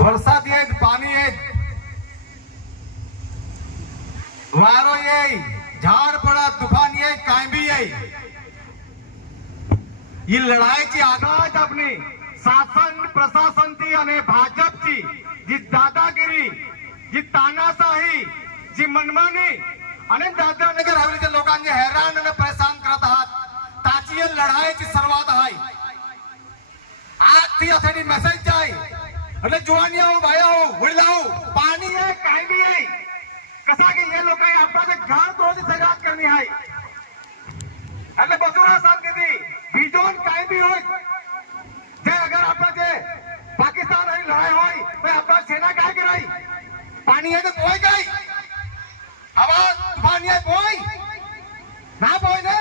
વરસાદ એ જ, પાણી એ જ, વારો એ, ઝાડ પડત, તુફાन ये काय भी ये लढाईची आघात आपली शासन प्रशासनची आणि भाजपची जी दादागिरी, जी तानाशाही, जी मनमानी आणि दादरा नगर हवेलीच्या लोकांचे हैराण आणि परेशान करत आहात त्याची लढाईची सुरुवात आहे. આજથી અસડી મેસેજ જાય એટલે જુવાનિયાઓ ભાઈઓ વડીલાઓ પાણી એ કાઈ બી आहे कसा की ये लोक आपल्याला घर तोडची सजात करणी आहे એટલે બસુરા સાહેબ કીધી બીજોન કાઈ બી હોય જે અગર આપણા જે પાકિસ્તાન ની લડાઈ હોય તો આપણા સેના काय कराई पाणी आहे તો કોઈ ગઈ આવા પાણી आहे કોઈ ના કોઈ ને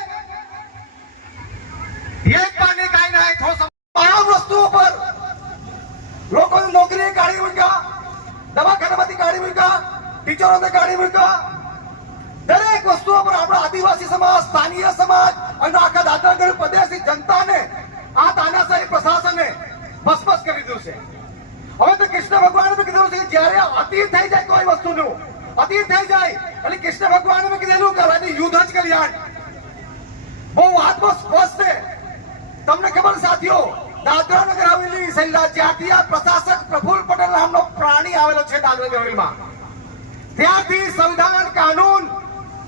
એક પાણી કાઈ नाही ठोस તમામ વસ્તુઓ પર લોકોની નોકરી કાઢી મૂક્યા, દવાખાનામાંથી કાઢી મૂક્યા, ટીચરોને કાઢી મૂક્યા. દરેક વસ્તુઓ પર આપણા આદિવાસી સમાજ, સ્થાનીય સમાજ અને આખા દાદરાનગર પ્રદેશની જનતાને આ તાનાશાહી પ્રશાસને બસબસ કરી દીધું છે. હવે તો કૃષ્ણ ભગવાને કીધું છે કે જ્યારે અતીત થઈ જાય કોઈ વસ્તુનું અતીત થઈ જાય એટલે કૃષ્ણ ભગવાને કીધેલું કે હવે યુદ્ધ જ કરી આડ. બહુ વાત બહુ સ્પષ્ટ છે. તમને ખબર સાથીઓ, દાદરા નગર હવેલી છેલ્લા જ્યાંથી આ પ્રશાસક પ્રફુલ્લ પટેલ નામનો પ્રાણી આવેલો છે દાદરા નગર હવેલીમાં ત્યાંથી સંવિધાન કાનૂન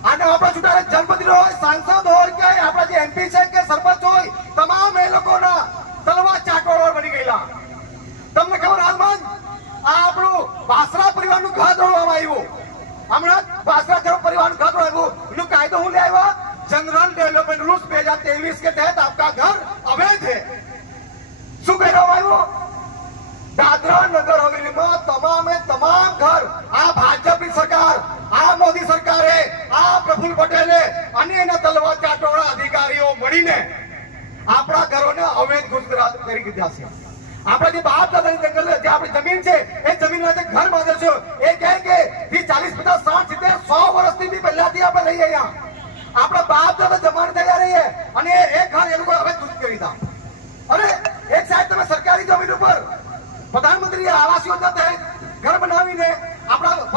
અને આપણા ચૂંટાયેલા જનપ્રતિનિધિ હોય, સાંસદ હોય કે આપણા જે એમપી છે કે સરપંચ હોય, તમામ એ લોકોના તલવાર ચાટોળ બની ગયેલા. તમને ખબર હાલમાં આ આપણું બાસરા પરિવારનું ઘર તોડવામાં આવ્યું. હમણાં બાસરા પરિવારનું ઘર તોડવામાં એનો કાયદો હું લઈ આવ્યા जनरल डेवलपमेंट रूल्स 2023 के तहत आपका घर अवैध है. શું કહેવામાં આવ્યું? દાદરા નગર હવેલીમાં તમામે તમામ ઘર આ ભાજપની સરકાર, આ મોદી સરકારે, આ પ્રફુલ્લ પટેલે અને એના તલવાર ચાટોળા અધિકારીઓ મળીને આપણા ઘરોને અવૈધ ઘોષિત કરી દીધા છે. આપણા જે બાપ દાદાની જંગલ જે આપણી જમીન છે એ જમીન માટે ઘર બાંધે છે એ કહે કે 40, 50, 60, 70, 100 વર્ષથી બી પહેલાથી આપણે લઈ આવ્યા. આપણા બાપ દાદા જમાને તૈયાર રહીએ અને એક ઘર એ લોકો હવે ઘોષિત કરી દીધા. અરે એક સાઈડ તમે સરકારી જમીન ઉપર પ્રધાનમંત્રી આવાસ યોજના તહેત ઘર બનાવીને આપણા